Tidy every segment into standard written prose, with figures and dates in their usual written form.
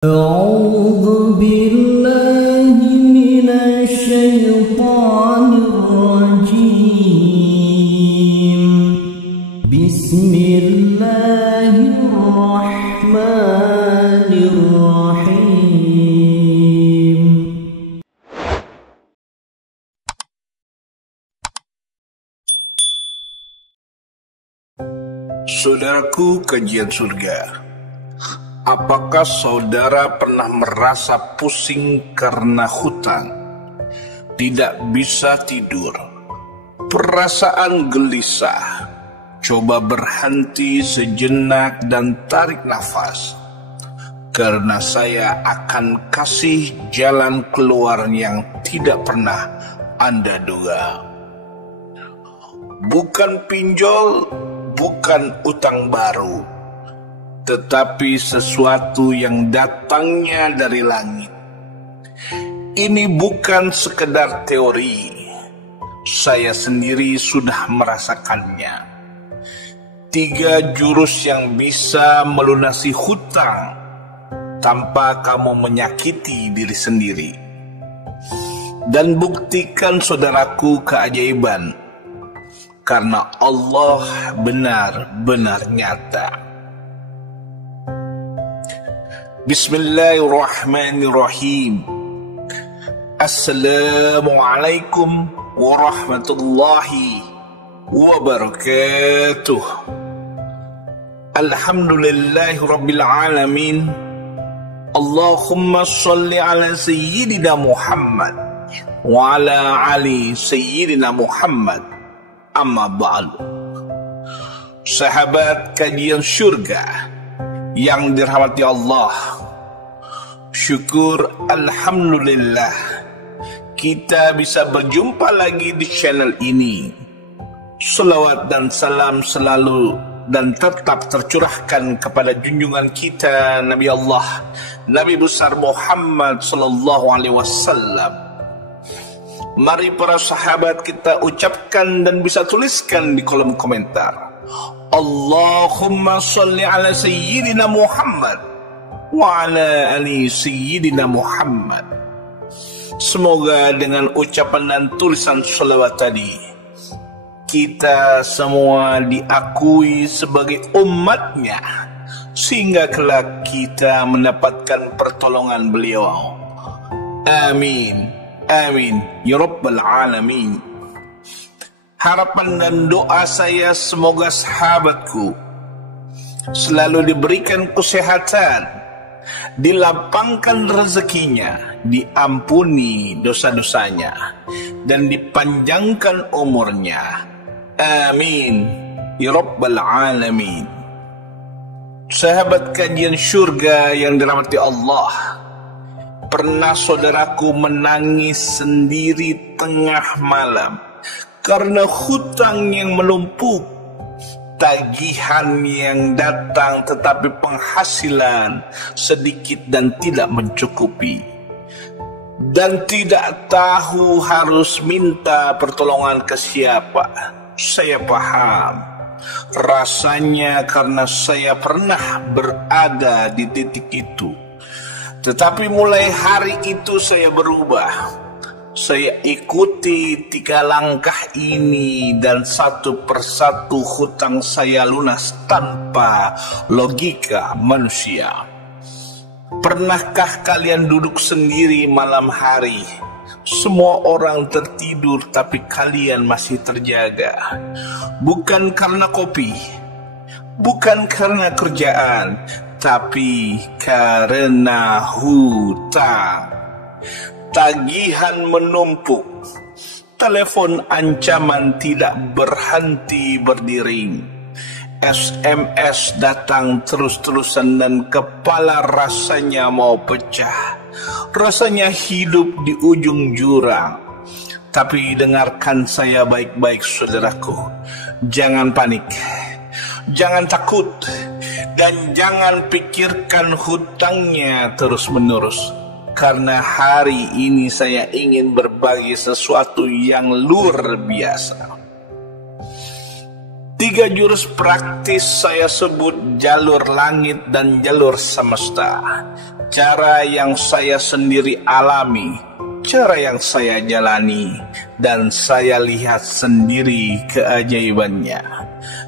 أعوذ بالله من الشيطان الرجيم بسم الله الرحمن الرحيم. Saudaraku kajian surga, apakah saudara pernah merasa pusing karena hutang? Tidak bisa tidur, perasaan gelisah. Coba berhenti sejenak dan tarik nafas, karena saya akan kasih jalan keluar yang tidak pernah Anda duga. Bukan pinjol, bukan utang baru, tetapi sesuatu yang datangnya dari langit. Ini bukan sekedar teori, saya sendiri sudah merasakannya. 3 jurus yang bisa melunasi hutang tanpa kamu menyakiti diri sendiri. Dan buktikan saudaraku keajaiban, karena Allah benar-benar nyata. Bismillahirrahmanirrahim. Assalamualaikum warahmatullahi wabarakatuh. Alhamdulillahi rabbil alamin. Allahumma salli ala sayyidina Muhammad wa ala ali sayyidina Muhammad. Amma ba'du. Sahabat kajian surga yang dirahmati Allah, syukur alhamdulillah kita bisa berjumpa lagi di channel ini. Salawat dan salam selalu dan tetap tercurahkan kepada junjungan kita Nabi Allah, Nabi besar Muhammad sallallahu alaihi wasallam. Mari para sahabat kita ucapkan dan bisa tuliskan di kolom komentar, Allahumma salli ala sayyidina Muhammad wa ala ali sayyidina Muhammad. Semoga dengan ucapan dan tulisan salawat tadi, kita semua diakui sebagai umatnya, sehingga kelak kita mendapatkan pertolongan beliau. Amin. Amin ya rabbal alamin. Harapan dan doa saya semoga sahabatku selalu diberikan kesehatan, dilapangkan rezekinya, diampuni dosa-dosanya, dan dipanjangkan umurnya. Amin ya rabbal alamin. Sahabat kajian surga yang dirahmati Allah, pernah saudaraku menangis sendiri tengah malam karena hutang yang menumpuk, tagihan yang datang tetapi penghasilan sedikit dan tidak mencukupi, dan tidak tahu harus minta pertolongan ke siapa? Saya paham rasanya karena saya pernah berada di titik itu. Tetapi mulai hari itu saya berubah. Saya ikuti 3 langkah ini dan satu persatu hutang saya lunas tanpa logika manusia. Pernahkah kalian duduk sendiri malam hari? Semua orang tertidur tapi kalian masih terjaga. Bukan karena kopi, bukan karena kerjaan, tapi karena hutang. Tagihan menumpuk, telepon ancaman tidak berhenti berdering, SMS datang terus-terusan dan kepala rasanya mau pecah. Rasanya hidup di ujung jurang. Tapi dengarkan saya baik-baik saudaraku, jangan panik, jangan takut, dan jangan pikirkan hutangnya terus-menerus. Karena hari ini saya ingin berbagi sesuatu yang luar biasa. 3 jurus praktis saya sebut jalur langit dan jalur semesta. Cara yang saya sendiri alami, cara yang saya jalani, dan saya lihat sendiri keajaibannya.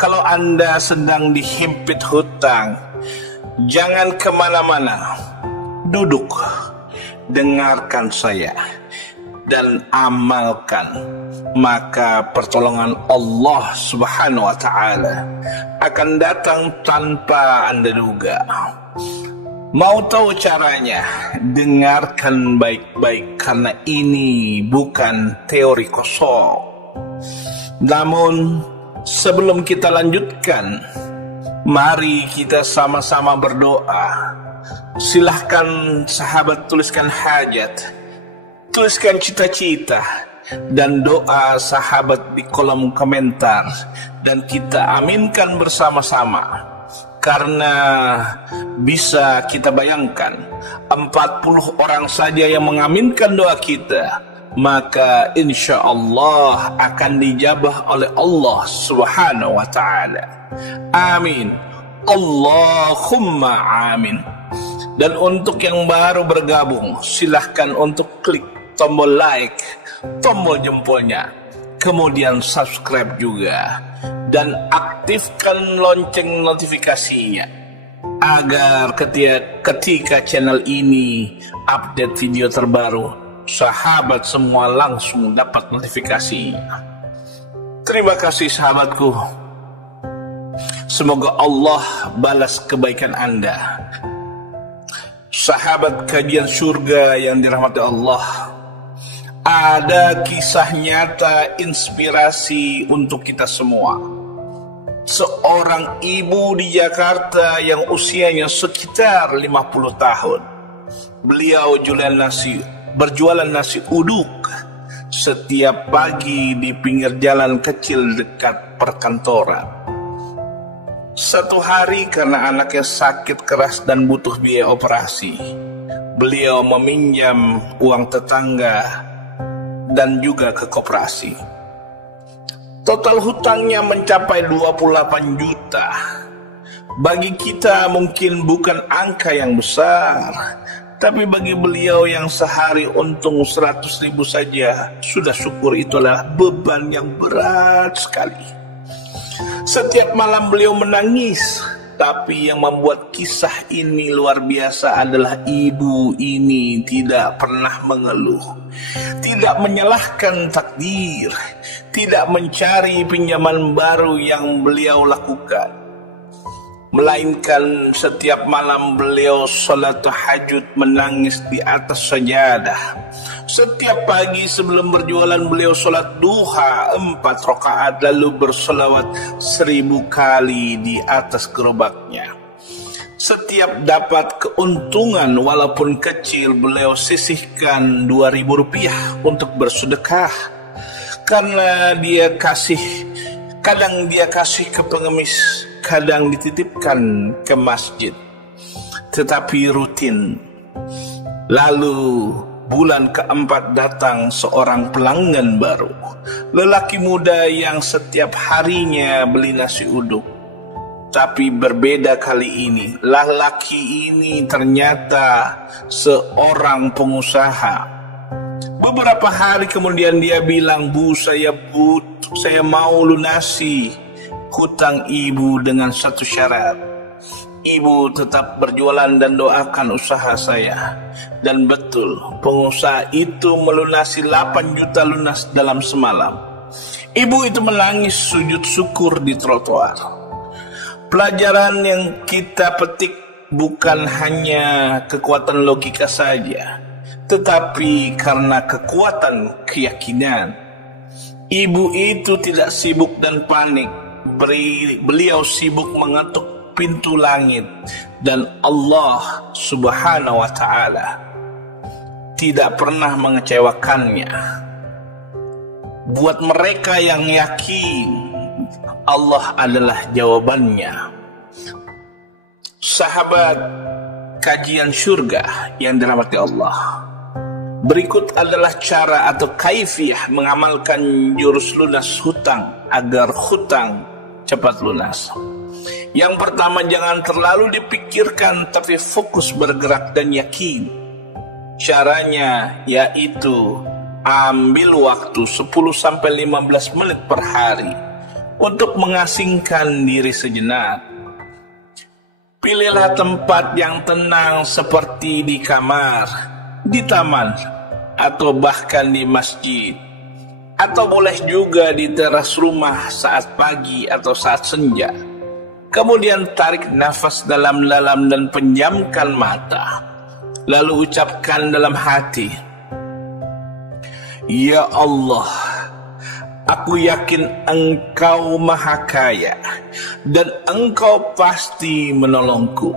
Kalau Anda sedang dihimpit hutang, jangan kemana-mana, duduk, dengarkan saya, dan amalkan. Maka pertolongan Allah Subhanahu wa Ta'ala akan datang tanpa Anda duga. Mau tahu caranya? Dengarkan baik-baik, karena ini bukan teori kosong. Namun sebelum kita lanjutkan, mari kita sama-sama berdoa. Silahkan sahabat tuliskan hajat, tuliskan cita-cita dan doa sahabat di kolom komentar, dan kita aminkan bersama-sama. Karena bisa kita bayangkan 40 orang saja yang mengaminkan doa kita, maka insya Allah akan dijabah oleh Allah Subhanahu wa Ta'ala. Amin, Allahumma amin. Dan untuk yang baru bergabung, silahkan untuk klik tombol like, tombol jempolnya, kemudian subscribe juga, dan aktifkan lonceng notifikasinya agar ketika channel ini update video terbaru, sahabat semua langsung dapat notifikasinya. Terima kasih sahabatku. Semoga Allah balas kebaikan Anda. Sahabat kajian surga yang dirahmati Allah, ada kisah nyata inspirasi untuk kita semua. Seorang ibu di Jakarta yang usianya sekitar 50 tahun. Beliau berjualan nasi uduk setiap pagi di pinggir jalan kecil dekat perkantoran. Satu hari karena anaknya sakit keras dan butuh biaya operasi, beliau meminjam uang tetangga dan juga ke koperasi. Total hutangnya mencapai 28 juta. Bagi kita mungkin bukan angka yang besar, tapi bagi beliau yang sehari untung 100.000 saja, sudah syukur. Itulah beban yang berat sekali. Setiap malam beliau menangis, tapi yang membuat kisah ini luar biasa adalah ibu ini tidak pernah mengeluh, tidak menyalahkan takdir, tidak mencari pinjaman baru yang beliau lakukan, melainkan setiap malam beliau salat tahajud menangis di atas sajadah. Setiap pagi sebelum berjualan beliau salat duha 4 rakaat, lalu berselawat 1000 kali di atas gerobaknya. Setiap dapat keuntungan walaupun kecil, beliau sisihkan 2.000 rupiah untuk bersedekah. Karena kadang dia kasih ke pengemis, kadang dititipkan ke masjid, tetapi rutin. Lalu bulan keempat datang seorang pelanggan baru, lelaki muda yang setiap harinya beli nasi uduk. Tapi berbeda kali ini, lelaki ini ternyata seorang pengusaha. Beberapa hari kemudian dia bilang, "Bu, saya mau lunasi hutang ibu dengan satu syarat. Ibu tetap berjualan dan doakan usaha saya." Dan betul, pengusaha itu melunasi 8 juta lunas dalam semalam. Ibu itu menangis sujud syukur di trotoar. Pelajaran yang kita petik bukan hanya kekuatan logika saja, tetapi karena kekuatan keyakinan. Ibu itu tidak sibuk dan panik. Beliau sibuk mengetuk pintu langit, dan Allah Subhanahu wa Ta'ala tidak pernah mengecewakannya. Buat mereka yang yakin, Allah adalah jawabannya. Sahabat kajian surga yang dirahmati Allah, berikut adalah cara atau kaifiyah mengamalkan jurus lunas hutang agar hutang cepat lunas. Yang pertama, jangan terlalu dipikirkan, tapi fokus bergerak dan yakin. Caranya yaitu ambil waktu 10-15 menit per hari untuk mengasingkan diri sejenak. Pilihlah tempat yang tenang seperti di kamar, di taman, atau bahkan di masjid. Atau boleh juga di teras rumah saat pagi atau saat senja. Kemudian tarik nafas dalam-dalam dan pejamkan mata. Lalu ucapkan dalam hati, "Ya Allah, aku yakin Engkau Maha Kaya dan Engkau pasti menolongku.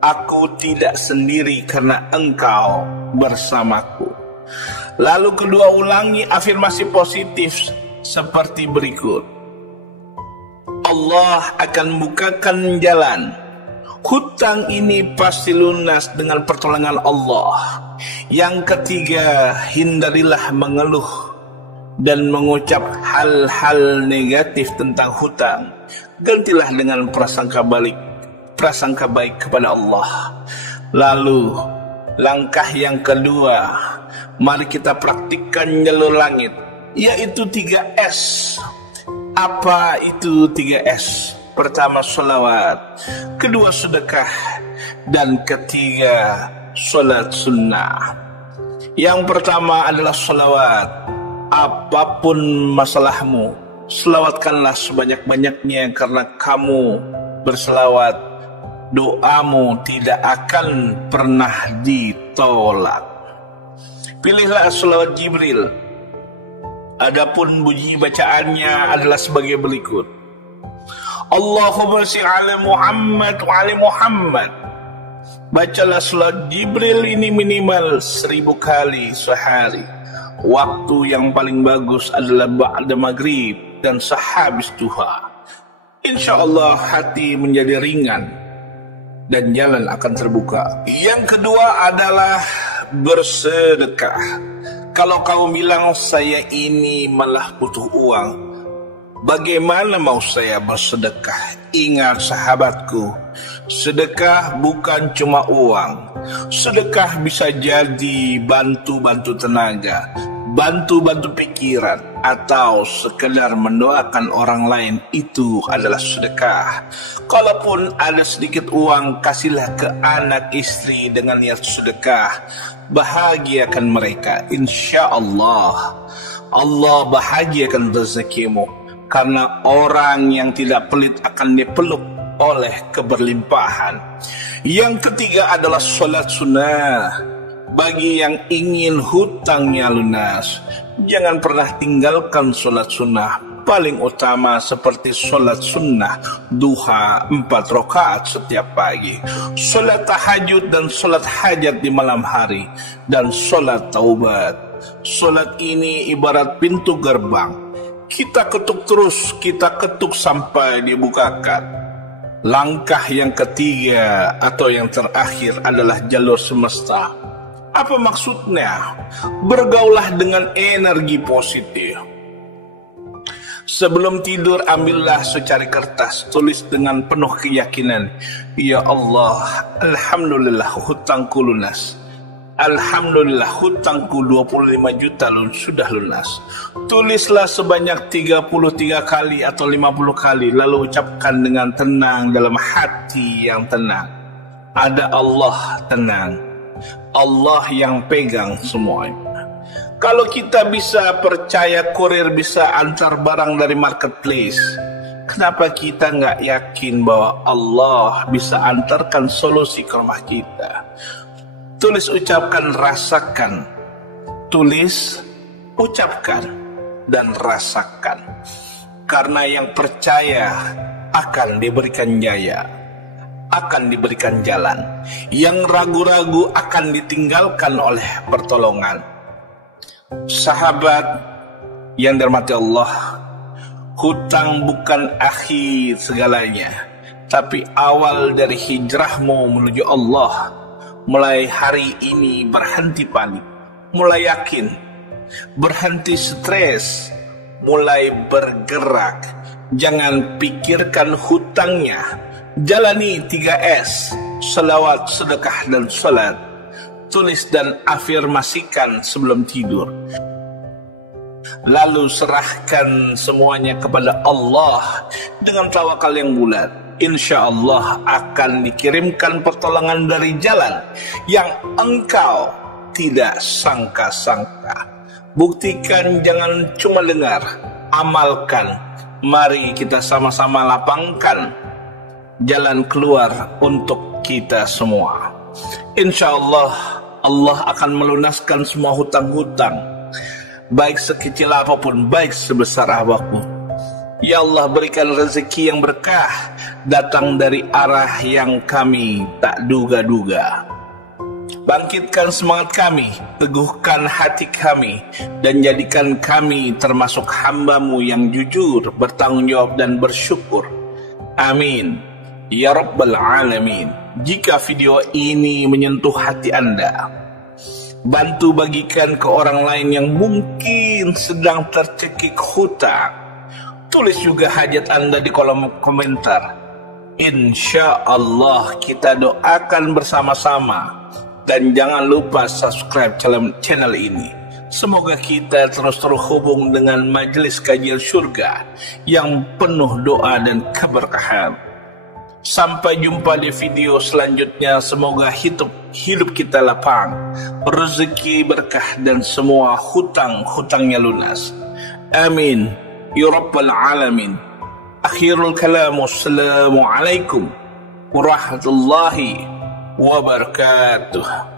Aku tidak sendiri karena Engkau bersamaku." Lalu kedua, ulangi afirmasi positif seperti berikut. Allah akan bukakan jalan. Hutang ini pasti lunas dengan pertolongan Allah. Yang ketiga, hindarilah mengeluh dan mengucap hal-hal negatif tentang hutang. Gantilah dengan prasangka baik kepada Allah. Lalu, langkah yang kedua, mari kita praktikkan jalur langit, yaitu 3S. Apa itu 3S? Pertama, sholawat. Kedua, sedekah. Dan ketiga, sholat sunnah. Yang pertama adalah sholawat. Apapun masalahmu, selawatkanlah sebanyak-banyaknya, karena kamu berselawat, doamu tidak akan pernah ditolak. Pilihlah sholawat Jibril. Adapun bunyi bacaannya adalah sebagai berikut. Allahumma sholli ala Muhammad wa ala Muhammad. Bacalah sholawat Jibril ini minimal 1000 kali sehari. Waktu yang paling bagus adalah ba'da maghrib dan sehabis duha. Insya Allah hati menjadi ringan dan jalan akan terbuka. Yang kedua adalah bersedekah. Kalau kamu bilang saya ini malah butuh uang, bagaimana mau saya bersedekah? Ingat sahabatku, sedekah bukan cuma uang. Sedekah bisa jadi bantu-bantu tenaga, bantu-bantu pikiran, atau sekedar mendoakan orang lain. Itu adalah sedekah. Kalaupun ada sedikit uang, kasihlah ke anak istri dengan niat sedekah. Bahagiakan mereka, insya Allah. Allah bahagiakan rezekimu, karena orang yang tidak pelit akan dipeluk oleh keberlimpahan. Yang ketiga adalah sholat sunnah. Bagi yang ingin hutangnya lunas, jangan pernah tinggalkan sholat sunnah. Paling utama seperti sholat sunnah duha 4 rakaat setiap pagi, sholat tahajud dan sholat hajat di malam hari, dan sholat taubat. Sholat ini ibarat pintu gerbang. Kita ketuk terus, kita ketuk sampai dibukakan. Langkah yang ketiga atau yang terakhir adalah jalur semesta. Apa maksudnya? Bergaulah dengan energi positif. Sebelum tidur, ambillah secari kertas, tulis dengan penuh keyakinan, "Ya Allah, alhamdulillah hutangku lunas. Alhamdulillah hutangku 25 juta sudah lunas." Tulislah sebanyak 33 kali atau 50 kali, lalu ucapkan dengan tenang dalam hati yang tenang. Ada Allah tenang. Allah yang pegang semuanya. Kalau kita bisa percaya kurir bisa antar barang dari marketplace, kenapa kita nggak yakin bahwa Allah bisa antarkan solusi ke rumah kita? Tulis, ucapkan, rasakan. Tulis, ucapkan, dan rasakan. Karena yang percaya akan diberikan jaya, akan diberikan jalan. Yang ragu-ragu akan ditinggalkan oleh pertolongan. Sahabat yang dirahmati Allah, hutang bukan akhir segalanya, tapi awal dari hijrahmu menuju Allah. Mulai hari ini berhenti panik, mulai yakin, berhenti stres, mulai bergerak, Jangan pikirkan hutangnya. Jalani 3S, salawat, sedekah, dan salat. Tulis dan afirmasikan sebelum tidur. Lalu serahkan semuanya kepada Allah dengan tawakal yang bulat. Insya Allah akan dikirimkan pertolongan dari jalan yang engkau tidak sangka-sangka. Buktikan, jangan cuma dengar, amalkan. Mari kita sama-sama lapangkan jalan keluar untuk kita semua. Insya Allah, Allah akan melunaskan semua hutang-hutang, baik sekecil apapun, baik sebesar apapun. Ya Allah, berikan rezeki yang berkah datang dari arah yang kami tak duga-duga. Bangkitkan semangat kami, teguhkan hati kami, dan jadikan kami termasuk hamba-Mu yang jujur, bertanggung jawab, dan bersyukur. Amin. Ya Rabbal Alamin. Jika video ini menyentuh hati Anda, bantu bagikan ke orang lain yang mungkin sedang tercekik hutang. Tulis juga hajat Anda di kolom komentar. Insya Allah kita doakan bersama-sama. Dan jangan lupa subscribe channel ini. Semoga kita terus terhubung dengan majelis kajian surga yang penuh doa dan keberkahan. Sampai jumpa di video selanjutnya. Semoga hidup kita lapang, rezeki berkah, dan semua hutang-hutangnya lunas. Amin. Ya Rabbal Alamin. Akhirul kalam. Wassalamualaikum warahmatullahi wabarakatuh.